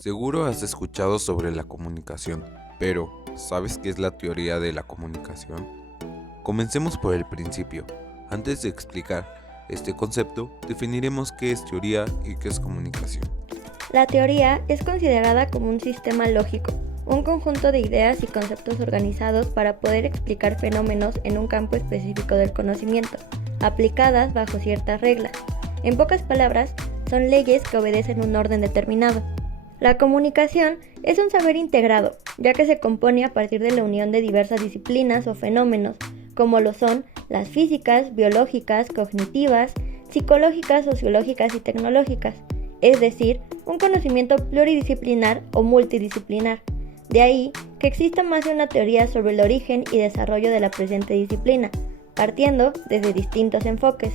Seguro has escuchado sobre la comunicación, pero ¿sabes qué es la teoría de la comunicación? Comencemos por el principio. Antes de explicar este concepto, definiremos qué es teoría y qué es comunicación. La teoría es considerada como un sistema lógico, un conjunto de ideas y conceptos organizados para poder explicar fenómenos en un campo específico del conocimiento, aplicadas bajo ciertas reglas. En pocas palabras, son leyes que obedecen un orden determinado. La comunicación es un saber integrado, ya que se compone a partir de la unión de diversas disciplinas o fenómenos, como lo son las físicas, biológicas, cognitivas, psicológicas, sociológicas y tecnológicas, es decir, un conocimiento pluridisciplinar o multidisciplinar. De ahí que exista más de una teoría sobre el origen y desarrollo de la presente disciplina, partiendo desde distintos enfoques.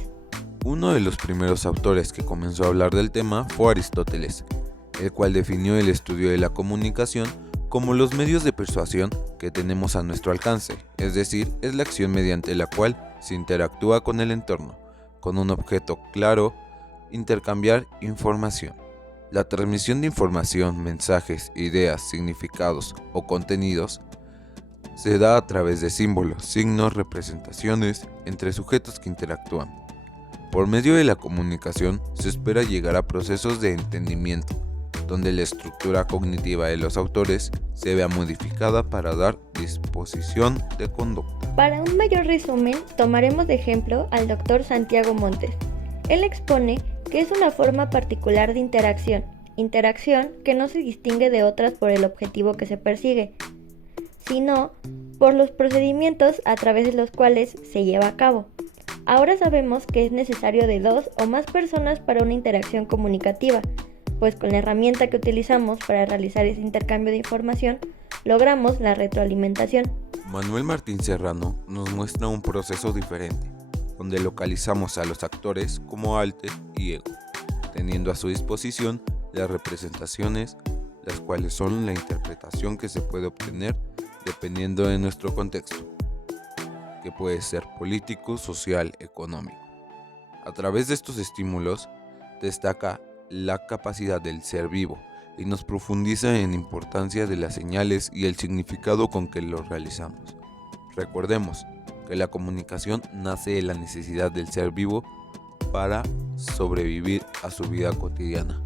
Uno de los primeros autores que comenzó a hablar del tema fue Aristóteles, el cual definió el estudio de la comunicación como los medios de persuasión que tenemos a nuestro alcance, es decir, es la acción mediante la cual se interactúa con el entorno, con un objeto claro, intercambiar información. La transmisión de información, mensajes, ideas, significados o contenidos se da a través de símbolos, signos, representaciones entre sujetos que interactúan. Por medio de la comunicación se espera llegar a procesos de entendimiento, donde la estructura cognitiva de los autores se vea modificada para dar disposición de conducta. Para un mayor resumen, tomaremos de ejemplo al Dr. Santiago Montes. Él expone que es una forma particular de interacción que no se distingue de otras por el objetivo que se persigue, sino por los procedimientos a través de los cuales se lleva a cabo. Ahora sabemos que es necesario de 2 o más personas para una interacción comunicativa, pues con la herramienta que utilizamos para realizar ese intercambio de información, logramos la retroalimentación. Manuel Martín Serrano nos muestra un proceso diferente, donde localizamos a los actores como alter y ego, teniendo a su disposición las representaciones, las cuales son la interpretación que se puede obtener dependiendo de nuestro contexto, que puede ser político, social, económico. A través de estos estímulos, destaca la capacidad del ser vivo y nos profundiza en la importancia de las señales y el significado con que lo realizamos. Recordemos que la comunicación nace de la necesidad del ser vivo para sobrevivir a su vida cotidiana.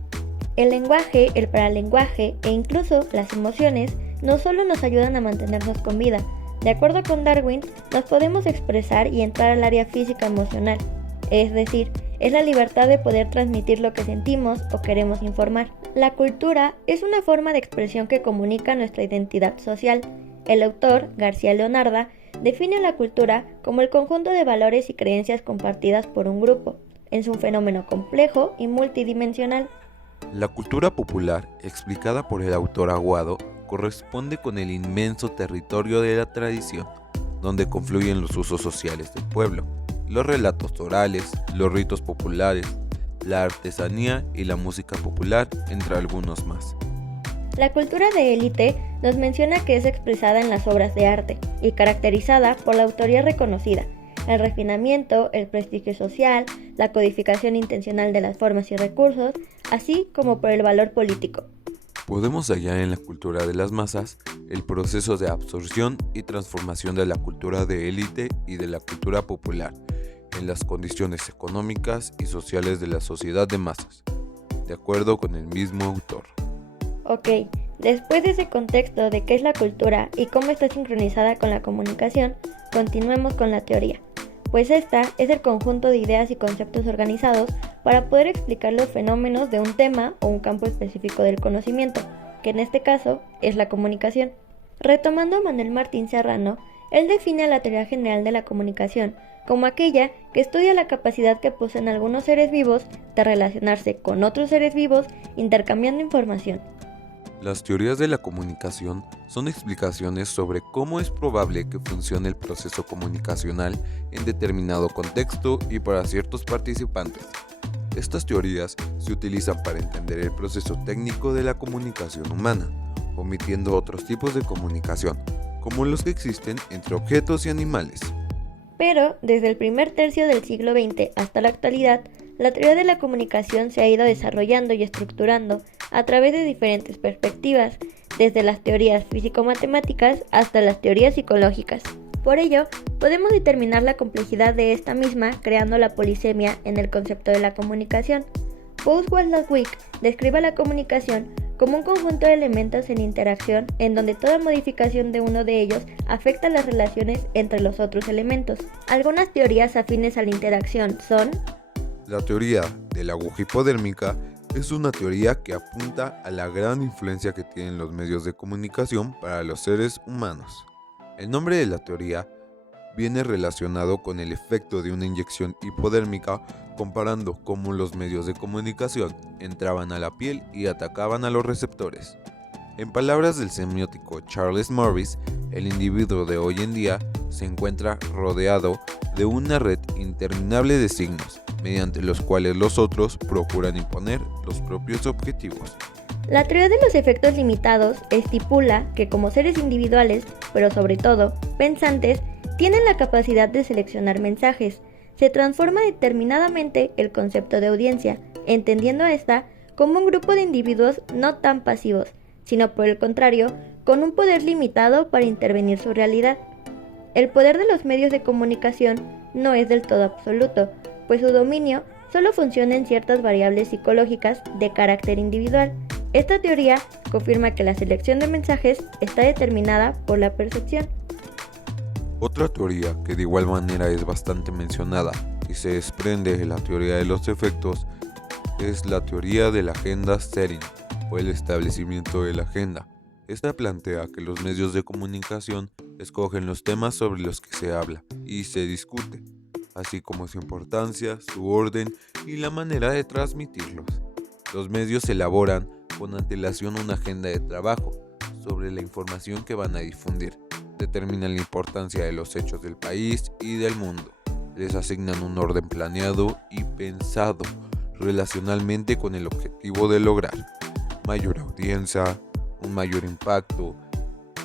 El lenguaje, el paralenguaje e incluso las emociones no solo nos ayudan a mantenernos con vida. De acuerdo con Darwin, nos podemos expresar y entrar al área física emocional, es decir, es la libertad de poder transmitir lo que sentimos o queremos informar. La cultura es una forma de expresión que comunica nuestra identidad social. El autor, García Leonarda, define la cultura como el conjunto de valores y creencias compartidas por un grupo. Es un fenómeno complejo y multidimensional. La cultura popular, explicada por el autor Aguado, corresponde con el inmenso territorio de la tradición, donde confluyen los usos sociales del pueblo, los relatos orales, los ritos populares, la artesanía y la música popular, entre algunos más. La cultura de élite nos menciona que es expresada en las obras de arte y caracterizada por la autoría reconocida, el refinamiento, el prestigio social, la codificación intencional de las formas y recursos, así como por el valor político. Podemos hallar en la cultura de las masas el proceso de absorción y transformación de la cultura de élite y de la cultura popular en las condiciones económicas y sociales de la sociedad de masas, de acuerdo con el mismo autor. Ok, después de ese contexto de qué es la cultura y cómo está sincronizada con la comunicación, continuemos con la teoría, pues esta es el conjunto de ideas y conceptos organizados para poder explicar los fenómenos de un tema o un campo específico del conocimiento, que en este caso es la comunicación. Retomando a Manuel Martín Serrano, él define a la teoría general de la comunicación como aquella que estudia la capacidad que poseen algunos seres vivos de relacionarse con otros seres vivos intercambiando información. Las teorías de la comunicación son explicaciones sobre cómo es probable que funcione el proceso comunicacional en determinado contexto y para ciertos participantes. Estas teorías se utilizan para entender el proceso técnico de la comunicación humana, omitiendo otros tipos de comunicación, como los que existen entre objetos y animales. Pero, desde el primer tercio del siglo XX hasta la actualidad, la teoría de la comunicación se ha ido desarrollando y estructurando a través de diferentes perspectivas, desde las teorías físico-matemáticas hasta las teorías psicológicas. Por ello, podemos determinar la complejidad de esta misma creando la polisemia en el concepto de la comunicación. Boswell-Ludwig describe la comunicación como un conjunto de elementos en interacción en donde toda modificación de uno de ellos afecta las relaciones entre los otros elementos. Algunas teorías afines a la interacción son: la teoría de la aguja hipodérmica es una teoría que apunta a la gran influencia que tienen los medios de comunicación para los seres humanos. El nombre de la teoría viene relacionado con el efecto de una inyección hipodérmica, comparando cómo los medios de comunicación entraban a la piel y atacaban a los receptores. En palabras del semiótico Charles Morris, el individuo de hoy en día se encuentra rodeado de una red interminable de signos, mediante los cuales los otros procuran imponer los propios objetivos. La teoría de los efectos limitados estipula que como seres individuales, pero sobre todo pensantes, tienen la capacidad de seleccionar mensajes. Se transforma determinadamente el concepto de audiencia, entendiendo a esta como un grupo de individuos no tan pasivos, sino por el contrario, con un poder limitado para intervenir su realidad. El poder de los medios de comunicación no es del todo absoluto, pues su dominio solo funciona en ciertas variables psicológicas de carácter individual. Esta teoría confirma que la selección de mensajes está determinada por la percepción. Otra teoría que de igual manera es bastante mencionada y se desprende de la teoría de los efectos es la teoría de la agenda setting o el establecimiento de la agenda. Esta plantea que los medios de comunicación escogen los temas sobre los que se habla y se discute, así como su importancia, su orden y la manera de transmitirlos. Los medios elaboran con antelación una agenda de trabajo sobre la información que van a difundir, determinan la importancia de los hechos del país y del mundo, les asignan un orden planeado y pensado relacionalmente con el objetivo de lograr mayor audiencia, un mayor impacto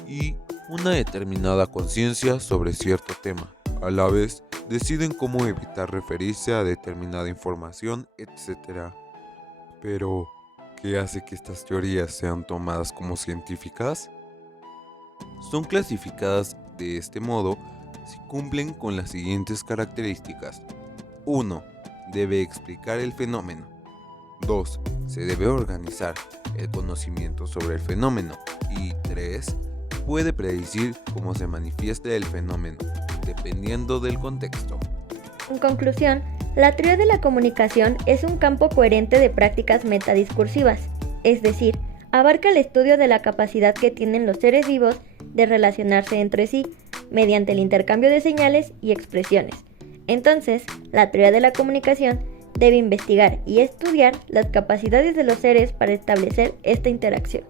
y una determinada conciencia sobre cierto tema. A la vez, deciden cómo evitar referirse a determinada información, etc. Pero, ¿qué hace que estas teorías sean tomadas como científicas? Son clasificadas de este modo si cumplen con las siguientes características. 1. Debe explicar el fenómeno. 2. Se debe organizar el conocimiento sobre el fenómeno. Y 3. Puede predecir cómo se manifiesta el fenómeno, dependiendo del contexto. En conclusión, la teoría de la comunicación es un campo coherente de prácticas metadiscursivas, es decir, abarca el estudio de la capacidad que tienen los seres vivos de relacionarse entre sí, mediante el intercambio de señales y expresiones. Entonces, la teoría de la comunicación debe investigar y estudiar las capacidades de los seres para establecer esta interacción.